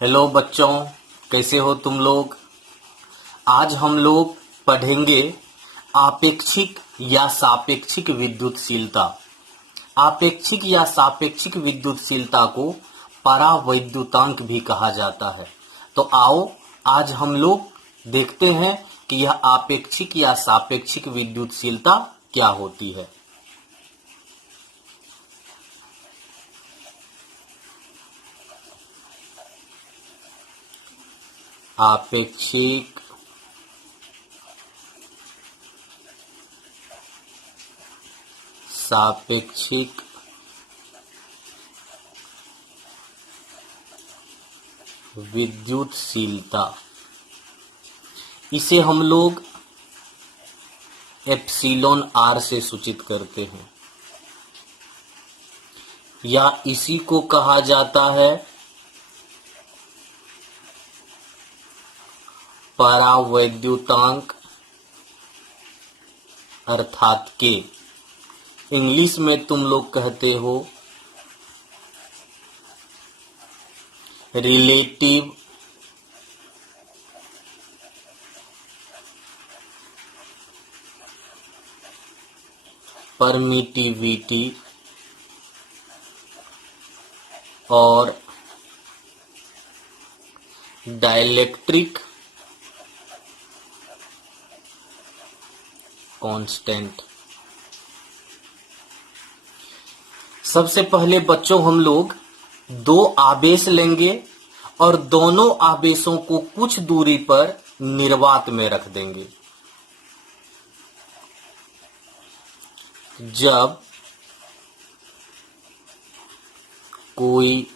Hello बच्चों, कैसे हो तुम लोग। आज हम लोग पढ़ेंगे आपेक्षिक या सापेक्षिक विद्युतशीलता। आपेक्षिक या सापेक्षिक विद्युतशीलता को परावैद्युतांक भी कहा जाता है। तो आओ आज हम लोग देखते हैं कि यह आपेक्षिक या सापेक्षिक विद्युतशीलता क्या होती है। आपेक्षिक सापेक्षिक विद्युतशीलता, इसे हम लोग एप्सिलॉन आर से सूचित करते हैं या इसी को कहा जाता है परावैद्युतांक अर्थात के। इंग्लिश में तुम लोग कहते हो रिलेटिव परमिटिविटी और डाइलेक्ट्रिक कांस्टेंट। सबसे पहले बच्चों हम लोग दो आवेश लेंगे और दोनों आवेशों को कुछ दूरी पर निर्वात में रख देंगे। जब कोई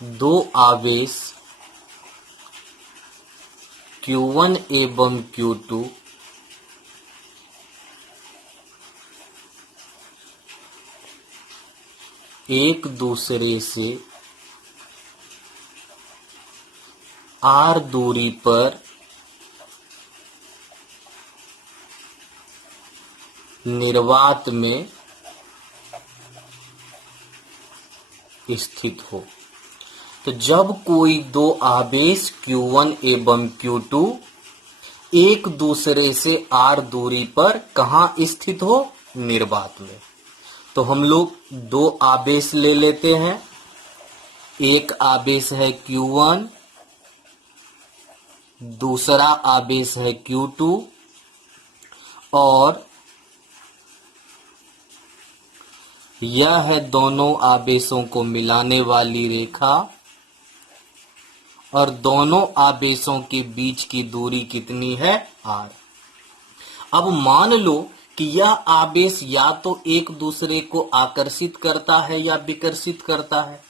दो आवेश Q1 एवं Q2 एक दूसरे से r दूरी पर निर्वात में स्थित हो। तो जब कोई दो आवेश Q1 एवं Q2 एक दूसरे से r दूरी पर कहाँ स्थित हो? निर्वात में। तो हम लोग दो आवेश ले लेते हैं। एक आवेश है Q1, दूसरा आवेश है Q2 और यह है दोनों आवेशों को मिलाने वाली रेखा और दोनों आवेशों के बीच की दूरी कितनी है? r। अब मान लो कि यह आवेश या तो एक दूसरे को आकर्षित करता है या विकर्षित करता है।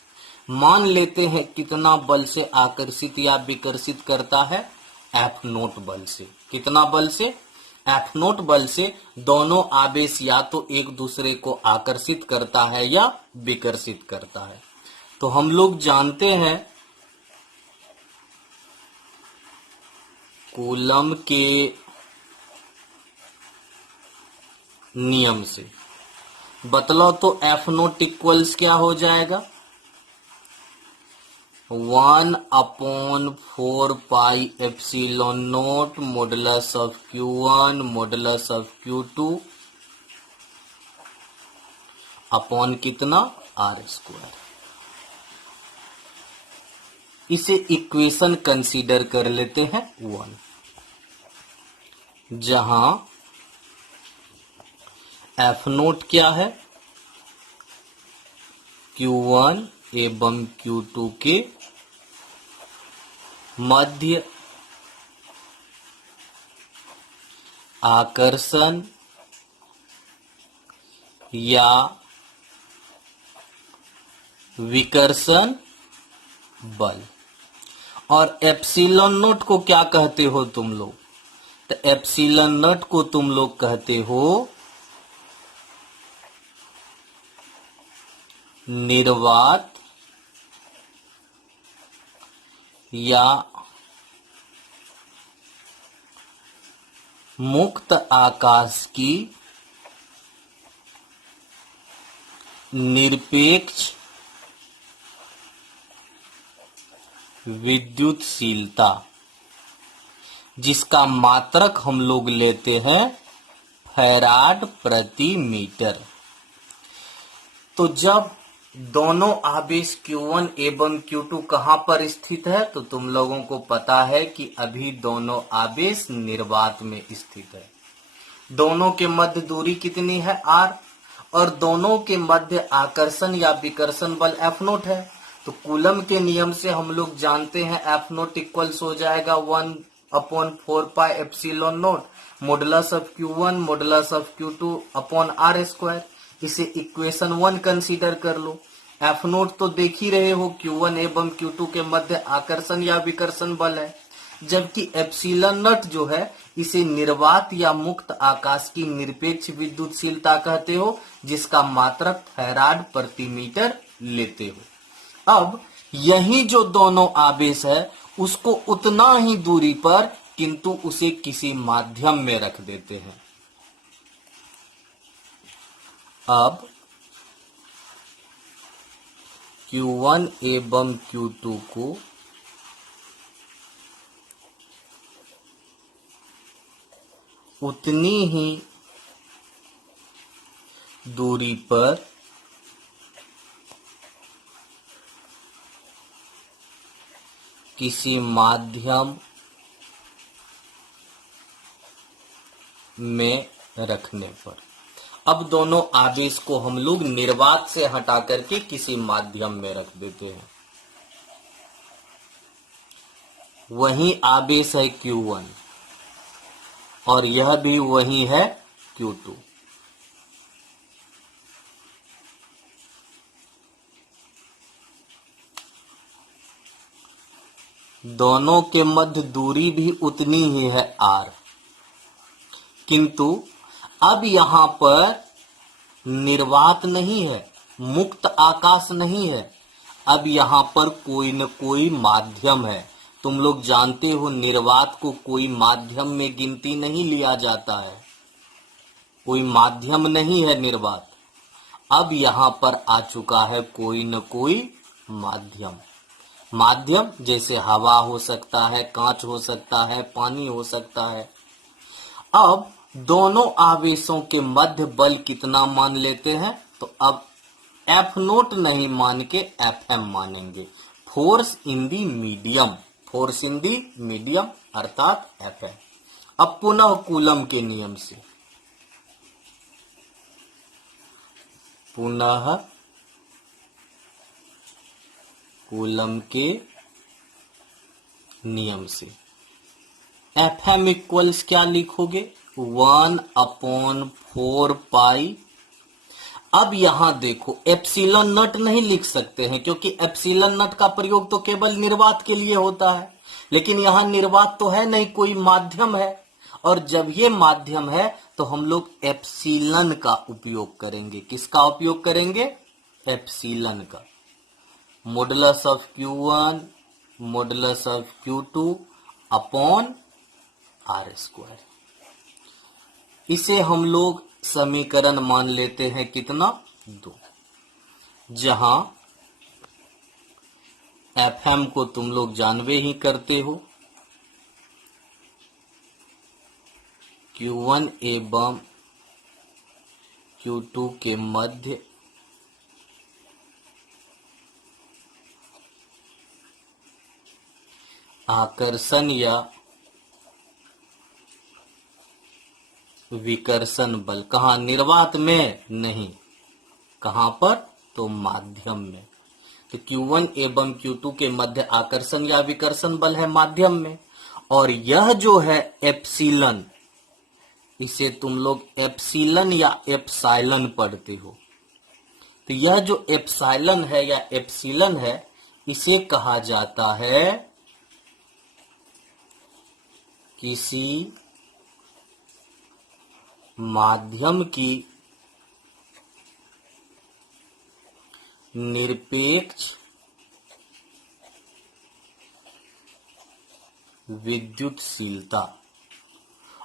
मान लेते हैं कितना बल से आकर्षित या विकर्षित करता है? F0 बल से। कितना बल से? F0 बल से दोनों आवेश या तो एक दूसरे को आकर्षित करता है या विकर्षित करता है। तो हम लोग जानते हैं कूलम के नियम से। बतलाओ तो F0 इक्वल्स क्या हो जाएगा? 1/4 pi epsilon note modulus of Q1 modulus of Q2 upon कितना? r²। इसे इक्वेशन कंसीडर कर लेते हैं 1, जहां F0 क्या है? Q1 एवं Q2 के मध्य आकर्षण या विकर्षण बल। और एप्सिलॉन नोट को क्या कहते हो तुम लोग? तो एप्सिलॉन नोट को तुम लोग कहते हो निर्वात या मुक्त आकाश की निरपेक्ष विद्युतशीलता, जिसका मात्रक हम लोग लेते हैं फैराड प्रति मीटर। तो जब दोनों आवेश Q1 एवं Q2 कहां पर स्थित है, तो तुम लोगों को पता है कि अभी दोनों आवेश निर्वात में स्थित है। दोनों के मध्य दूरी कितनी है r, और दोनों के मध्य आकर्षण या विकर्षण बल F0 है। तो कूलम के नियम से हम लोग जानते हैं F0 इक्वल्स हो जाएगा 1/4 pi epsilon not modulus of Q1 modulus of Q2 upon R square. इसे इक्वेशन 1 कंसीडर कर लो। F0 तो देख ही रहे हो, Q1 एवं Q2 के मध्य आकर्षण या विकर्षण बल है, जबकि एप्सिलॉन नॉट जो है इसे निर्वात या मुक्त आकाश की निरपेक्ष विद्युतशीलता कहते हो, जिसका मात्रक फैराड प्रति मीटर लेते हो। अब यही जो दोनों आवेश है उसको उतना ही दूरी पर, किंतु उसे किसी माध्यम में रख देते हैं। अब Q1 एवं Q2 को उतनी ही दूरी पर किसी माध्यम में रखने पर, अब दोनों आवेश को हम लोग निर्वात से हटा करके किसी माध्यम में रख देते हैं। वही आवेश है Q1 और यह भी वही है Q2। दोनों के मध्य दूरी भी उतनी ही है r, किंतु अब यहां पर निर्वात नहीं है, मुक्त आकाश नहीं है, अब यहां पर कोई न कोई माध्यम है। तुम लोग जानते हो निर्वात को कोई माध्यम में गिनती नहीं लिया जाता है, कोई माध्यम नहीं है निर्वात। अब यहां पर आ चुका है कोई न कोई माध्यम। माध्यम जैसे हवा हो सकता है, कांच हो सकता है, पानी हो सकता है। अब दोनों आवेशों के मध्य बल कितना मान लेते हैं, तो अब F0 नहीं मान के Fm मानेंगे, force in the medium, force in the medium अर्थात Fm। अब पुनः कूलम के नियम से, पुनः कूलम के नियम से Fm इक्वल्स क्या लिखोगे, 1/4 पाई। अब यहां देखो एप्सिलॉन नॉट नहीं लिख सकते हैं, क्योंकि एप्सिलॉन नॉट का प्रयोग तो केवल निर्वात के लिए होता है, लेकिन यहां निर्वात तो है नहीं, कोई माध्यम है। और जब ये माध्यम है तो हम लोग एप्सिलॉन का उपयोग करेंगे। किसका उपयोग करेंगे, एप्सिलॉन का। Modulus of Q1 modulus of Q2 upon R square. इसे हम लोग समीकरण मान लेते हैं कितना, 2, जहां Fm को तुम लोग जानवे ही करते हो, Q1 एवं Q2 के मध्य आकर्षण या विकर्षण बल, कहां, निर्वात में नहीं, कहां पर, तो माध्यम में। तो Q1 एवं Q2 के मध्य आकर्षण या विकर्षण बल है माध्यम में। और यह जो है एप्सिलॉन, इसे तुम लोग एप्सिलॉन या एप्सिलॉन पढ़ते हो। तो यह जो एप्सिलॉन है या एप्सिलॉन है, इसे कहा जाता है किसी माध्यम की निरपेक्ष विद्युतशीलता,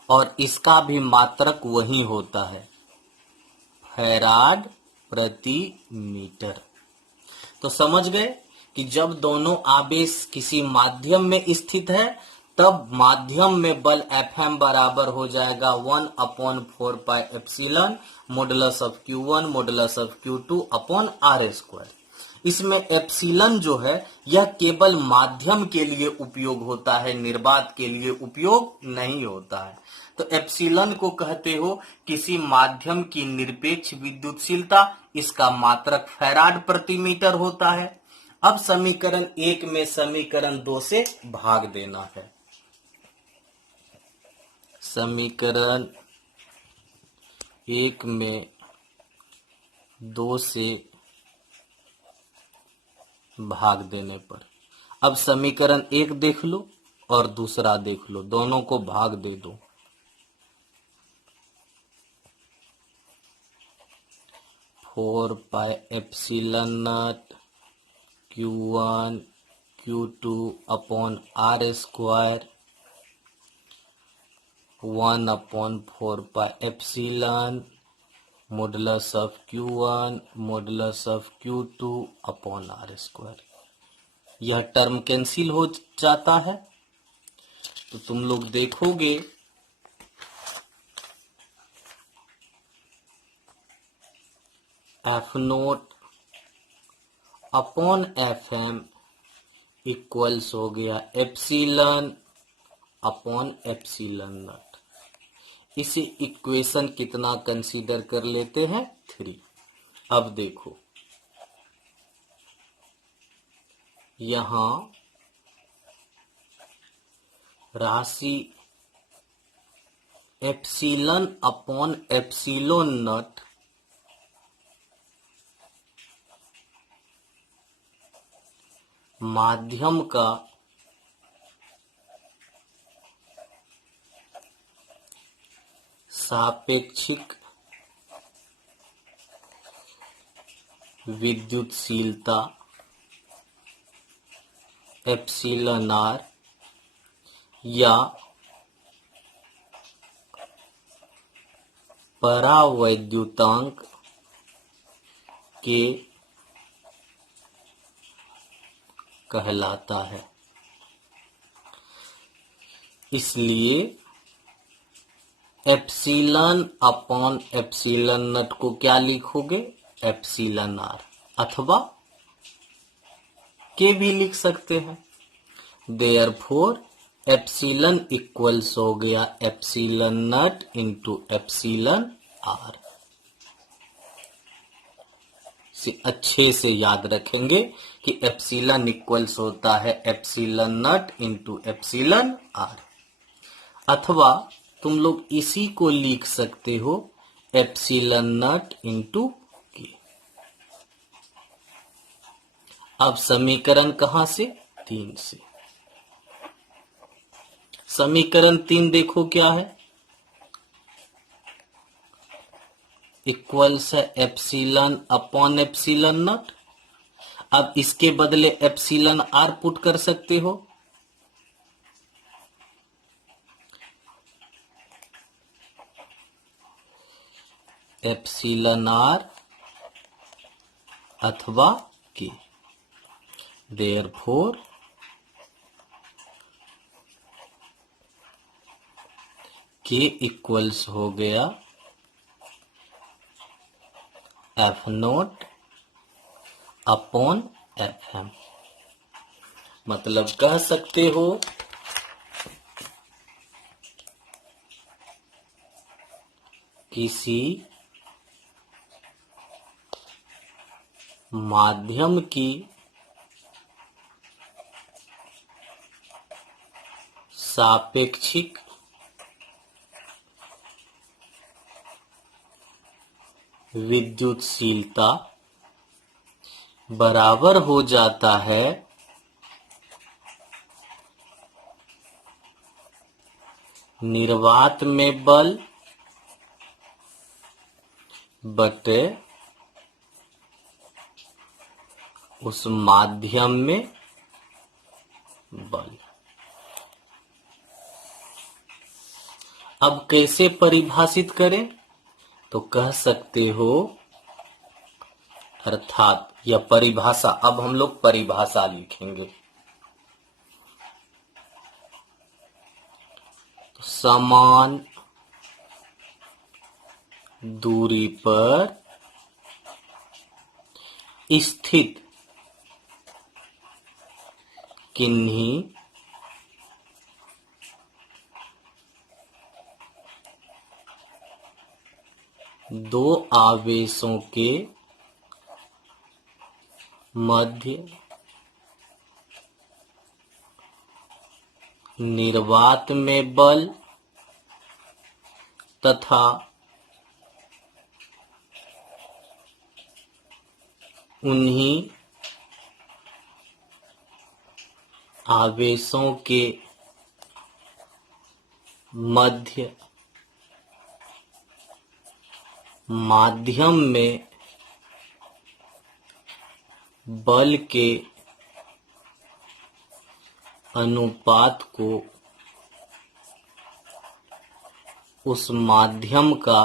और इसका भी मात्रक वही होता है, फैराड प्रति मीटर। तो समझ गए कि जब दोनों आवेश किसी माध्यम में स्थित है तब माध्यम में बल Fm बराबर हो जाएगा 1/4 pi modulus of Q1 modulus of Q2 upon R square. इसमें एप्सिलन जो है यह केवल माध्यम के लिए उपयोग होता है, निर्वात के लिए उपयोग नहीं होता है। तो एप्सिलन को कहते हो किसी माध्यम की निरपेक्ष विद्युतशीलता, इसका मात्रक फैराड प्रति मीटर होता है। अब समीकरण 1 में समीकरण 2 से भाग देना है। समीकरण 1 में 2 से भाग देने पर, अब समीकरण 1 देख लो और दूसरा देख लो, दोनों को भाग दे दो। 4 पाई Q1 Q2 upon R square 1/4 modulus of Q1 modulus of Q2 upon R square. यह टर्म कैंसिल हो जाता है, तो तुम लोग देखोगे F0 अपॉन Fm इक्वल्स हो गया एप्सिलन अपॉन एप्सिलन नॉट। इसे इक्वेशन कितना कंसीडर कर लेते हैं, 3। अब देखो यहां राशि एप्सिलन अपॉन एप्सिलोन नॉट माध्यम का सापेक्षिक विद्युतशीलता एप्सिलन आर या परावैद्युतांक के कहलाता है। इसलिए एप्सिलन अपॉन एप्सिलन नॉट को क्या लिखोगे, एप्सिलन आर, अथवा के भी लिख सकते हैं। देयरफॉर एप्सिलन इक्वल्स हो गया epsilon naught into epsilon R. से अच्छे से याद रखेंगे कि एप्सिलन इक्वल्स होता है epsilon naught into epsilon R, अथवा तुम लोग इसी को लिख सकते हो एप्सिलन नॉट इंटू के। अब समीकरण कहां से, 3 से। समीकरण 3 देखो क्या है, इक्वल्स है एप्सिलन अपॉन एप्सिलन नॉट। अब इसके बदले एप्सिलन आर पुट कर सकते हो, एप्सिलन आर अथवा के। देयरफॉर के इक्वल्स हो गया F0 अपॉन Fm। मतलब कह सकते हो किसी माध्यम की सापेक्षिक विद्युतशीलता बराबर हो जाता है निर्वात में बल बटे उस माध्यम में बल। अब कैसे परिभाषित करें, तो कह सकते हो अर्थात यह परिभाषा, अब हम लोग परिभाषा लिखेंगे। तो समान दूरी पर स्थित किन्हीं दो आवेशों के मध्य निर्वात में बल तथा उन्हीं आवेशों के मध्य माध्यम में बल के अनुपात को उस माध्यम का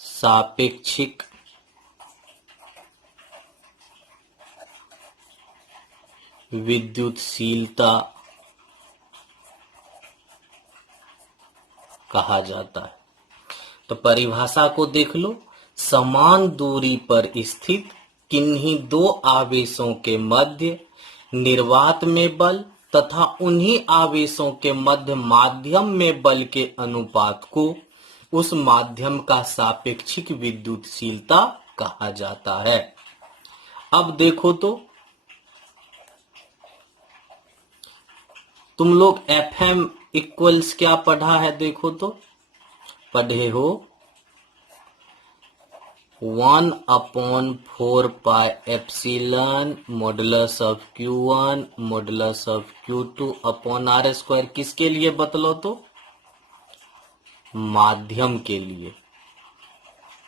सापेक्षिक विद्युतशीलता कहा जाता है। तो परिभाषा को देख लो। समान दूरी पर स्थित किन्हीं दो आवेशों के मध्य निर्वात में बल तथा उन्हीं आवेशों के मध्य माध्यम में बल के अनुपात को उस माध्यम का सापेक्षिक विद्युतशीलता कहा जाता है। अब देखो तो तुम लोग Fm इक्वल्स क्या पढ़ा है, देखो तो पढ़े हो 1/4 pi epsilon modulus of Q1 modulus of Q2 upon R square. किसके लिए बतलो तो? माध्यम के लिए।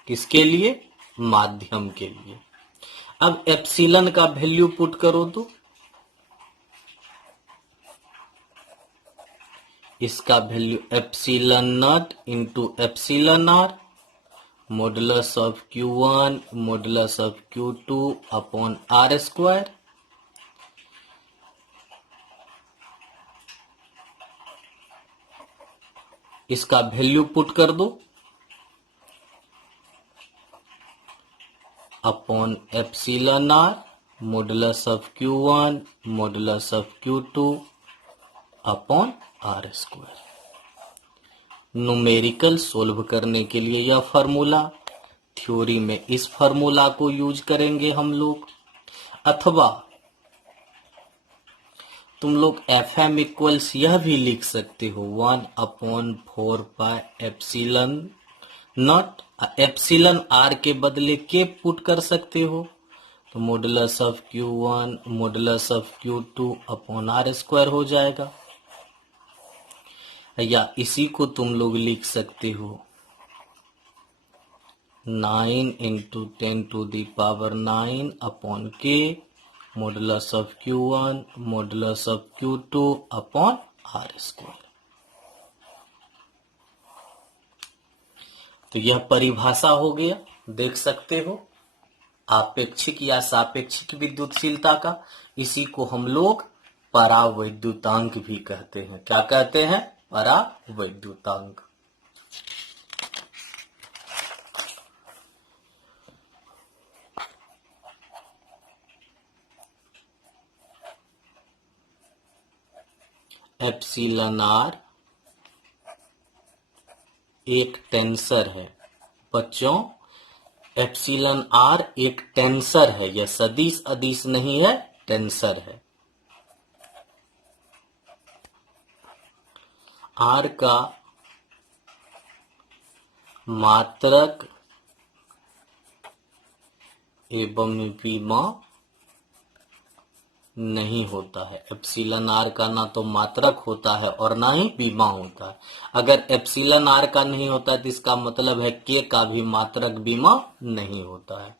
किसके लिए? माध्यम के लिए। अब एप्सिलॉन का वैल्यू पुट करो तो इसका value epsilon naught into epsilon R modulus of Q1 modulus of Q2 upon R square. इसका वैल्यू पुट कर दो upon epsilon R modulus of Q1 modulus of Q2 upon R square. Numerical solve करने के लिए यह formula, theory में इस formula को यूज करेंगे हम लोग। अथवा तुम लोग Fm इक्वल्स यह भी लिख सकते हो 1/4 pi epsilon naught. Epsilon R के बदले के पुट कर सकते हो तो modulus of Q1 modulus of Q2 upon R square हो जाएगा। या इसी को तुम लोग लिख सकते हो 9 × 10⁻⁹ अपॉन के modulus of Q1 modulus of Q2 upon R square. तो यह परिभाषा हो गया, देख सकते हो, आपेक्षिक या सापेक्षिक विद्युतशीलता का। इसी को हम लोग परावैद्युतांक भी कहते हैं। क्या कहते हैं? परावैद्युतांक। एप्सिलॉन आर एक टेंसर है बच्चों। एप्सिलॉन आर एक टेंसर है, यह सदिश अदिश नहीं है, टेंसर है। आर का मात्रक एवं विमा नहीं होता है। एप्सिलॉन आर का ना तो मात्रक होता है और ना ही विमा होता है। अगर एप्सिलॉन आर का नहीं होता है तो इसका मतलब है के का भी मात्रक विमा नहीं होता है।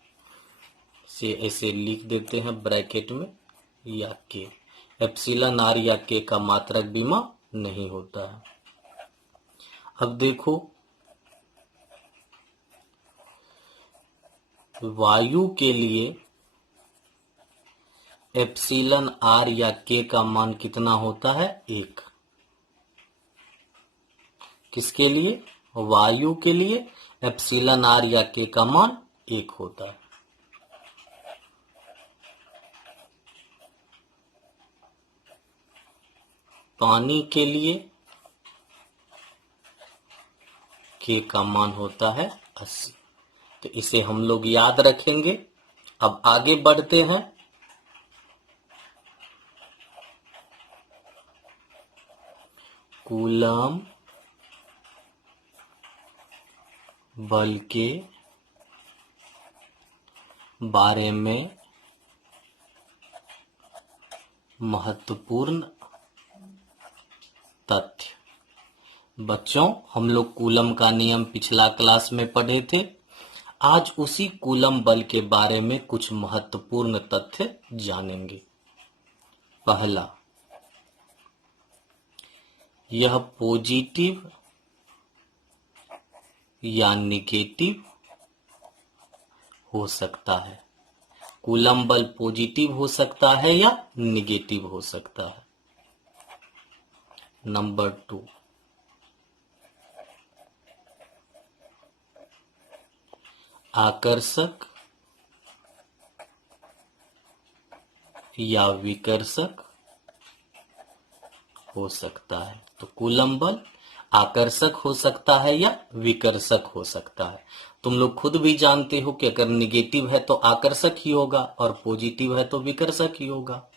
इसे ऐसे लिख देते हैं ब्रैकेट में, या के एप्सिलॉन आर या के का मात्रक विमा नहीं होता है। अब देखो, वायु के लिए एप्सिलॉन आर या के का मान कितना होता है? 1। किसके लिए? वायु के लिए एप्सिलॉन आर या के का मान 1 होता है। पानी के लिए के का मान होता है 80। तो इसे हम लोग याद रखेंगे। अब आगे बढ़ते हैं। कूलम बल के बारे में महत्वपूर्ण तथ्य। बच्चों, हम लोग कूलम का नियम पिछला क्लास में पढ़े थे। आज उसी कूलम बल के बारे में कुछ महत्वपूर्ण तथ्य जानेंगे। पहला, यह पॉजिटिव या निगेटिव हो सकता है। कूलम बल पॉजिटिव हो सकता है या निगेटिव हो सकता है। नंबर 2, आकर्षक या विकर्षक हो सकता है। तो कूलम बल आकर्षक हो सकता है या विकर्षक हो सकता है। तुम लोग खुद भी जानते हो कि अगर निगेटिव है तो आकर्षक ही होगा और पॉजिटिव है तो विकर्षक ही होगा।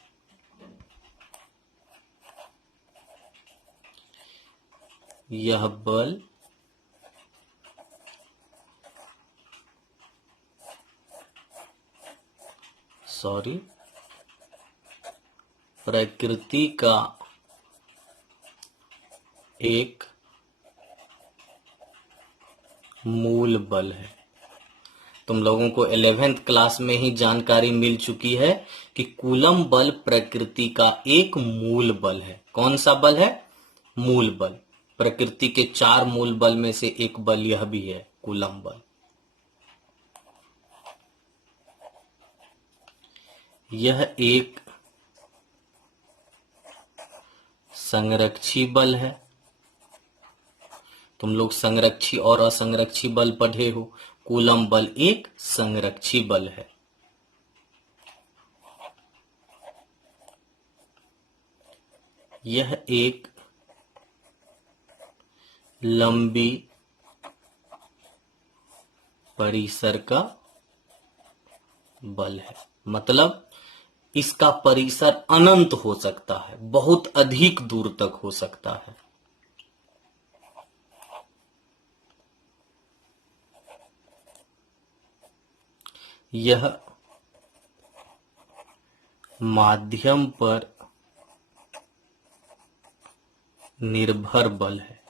यह बल प्रकृति का एक मूल बल है। तुम लोगों को 11th क्लास में ही जानकारी मिल चुकी है कि कूलम बल प्रकृति का एक मूल बल है। कौन सा बल है? मूल बल। प्रकृति के 4 मूल बल में से एक बल यह भी है, कूलम बल। यह एक संरक्षी बल है। तुम लोग संरक्षी और असंरक्षी बल पढ़े हो। कूलम बल एक संरक्षी बल है। यह एक लंबी परिसर का बल है। मतलब इसका परिसर अनंत हो सकता है, बहुत अधिक दूर तक हो सकता है। यह माध्यम पर निर्भर बल है।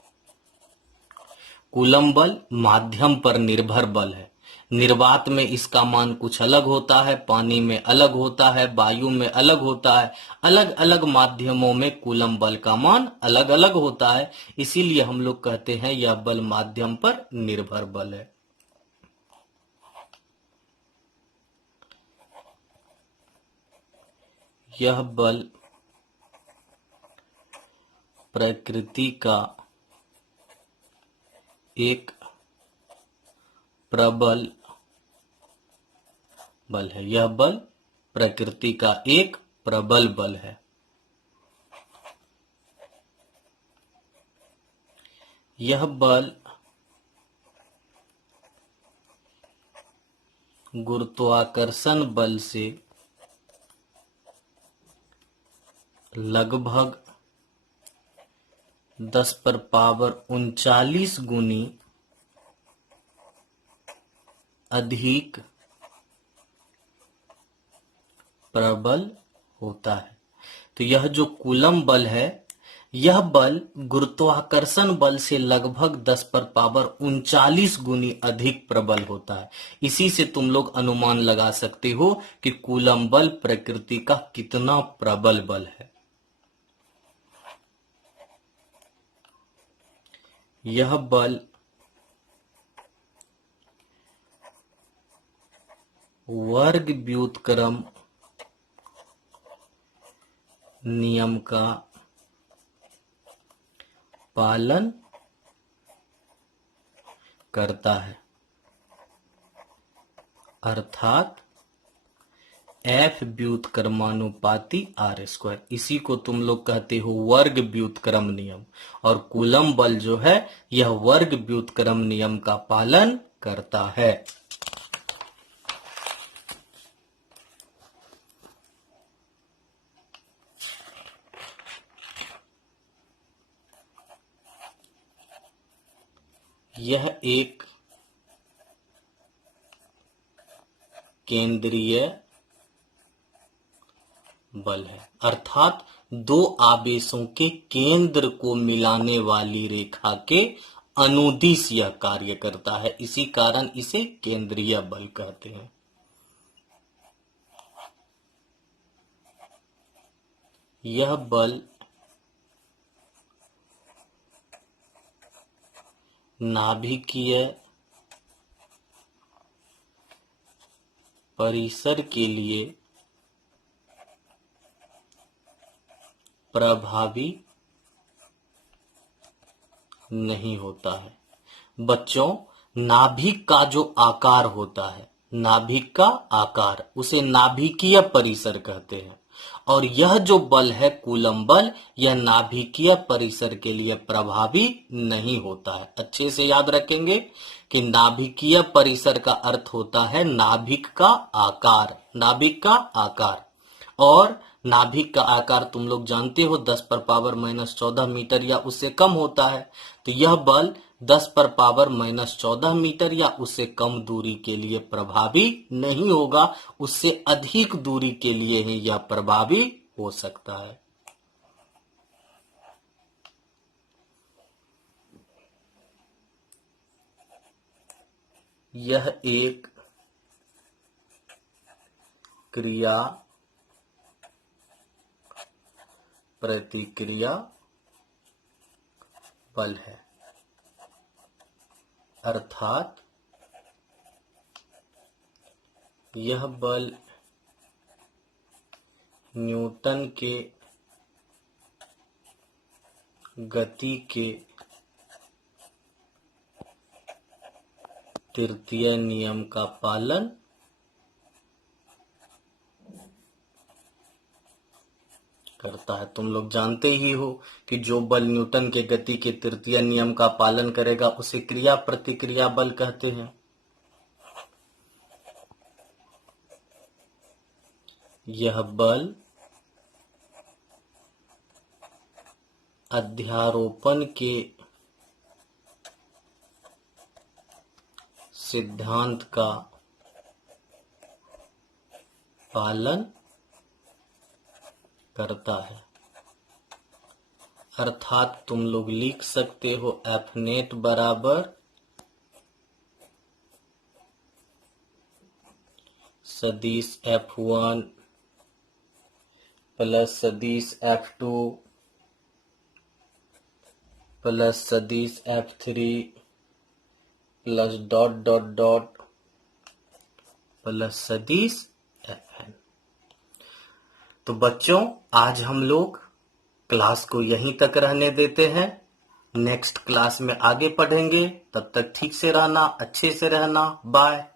कूलम बल माध्यम पर निर्भर बल है। निर्वात में इसका मान कुछ अलग होता है, पानी में अलग होता है, वायु में अलग होता है। अलग अलग माध्यमों में कूलम बल का मान अलग अलग होता है। इसीलिए हम लोग कहते हैं यह बल माध्यम पर निर्भर बल है। यह बल प्रकृति का एक प्रबल बल है। यह बल प्रकृति का एक प्रबल बल है। यह बल गुरुत्वाकर्षण बल से लगभग 10⁻³ गुनी अधिक प्रबल होता है। तो यह जो कूलम बल है, यह बल गुरुत्वाकर्षण बल से लगभग 10⁻³ गुनी अधिक प्रबल होता है। इसी से तुम लोग अनुमान लगा सकते हो कि कूलम बल प्रकृति का कितना प्रबल बल है। यह बल वर्ग व्युत्क्रम नियम का पालन करता है, अर्थात F व्युत्क्रमानुपाती R²। इसी को तुम लोग कहते हो वर्ग व्युत्क्रम नियम। और कूलम बल जो है यह वर्ग व्युत्क्रम नियम का पालन करता है। यह एक केंद्रीय बल है, अर्थात दो आवेशों के केंद्र को मिलाने वाली रेखा के अनुदिश यह कार्य करता है। इसी कारण इसे केंद्रीय बल कहते हैं। यह बल नाभिकीय परिसर के लिए प्रभावी नहीं होता है। बच्चों, नाभिक का जो आकार होता है, नाभिक का आकार, उसे नाभिकीय परिसर कहते हैं। और यह जो बल है कूलम बल, यह नाभिकीय परिसर के लिए प्रभावी नहीं होता है। अच्छे से याद रखेंगे कि नाभिकीय परिसर का अर्थ होता है नाभिक का आकार, नाभिक का आकार। और नाभिक का आकार तुम लोग जानते हो 10⁻⁻14 मीटर या उससे कम होता है। तो यह बल 10⁻⁻14 मीटर या उससे कम दूरी के लिए प्रभावी नहीं होगा, उससे अधिक दूरी के लिए ही यह प्रभावी हो सकता है। यह एक क्रिया प्रतिक्रिया बल है, अर्थात यह बल न्यूटन के गति के तृतीय नियम का पालन करता है। तुम लोग जानते ही हो कि जो बल न्यूटन के गति के तृतीय नियम का पालन करेगा उसे क्रिया प्रतिक्रिया बल कहते हैं। यह बल अध्यारोपण के सिद्धांत का पालन करता है, अर्थात तुम लोग लिख सकते हो F नेट बराबर सदिश F1 प्लस सदिश F2 प्लस सदिश F3 plus dot dot dot plus सदिश Fn। तो बच्चों, आज हम लोग क्लास को यहीं तक रहने देते हैं। नेक्स्ट क्लास में आगे पढ़ेंगे। तब तक ठीक से रहना, अच्छे से रहना। बाय।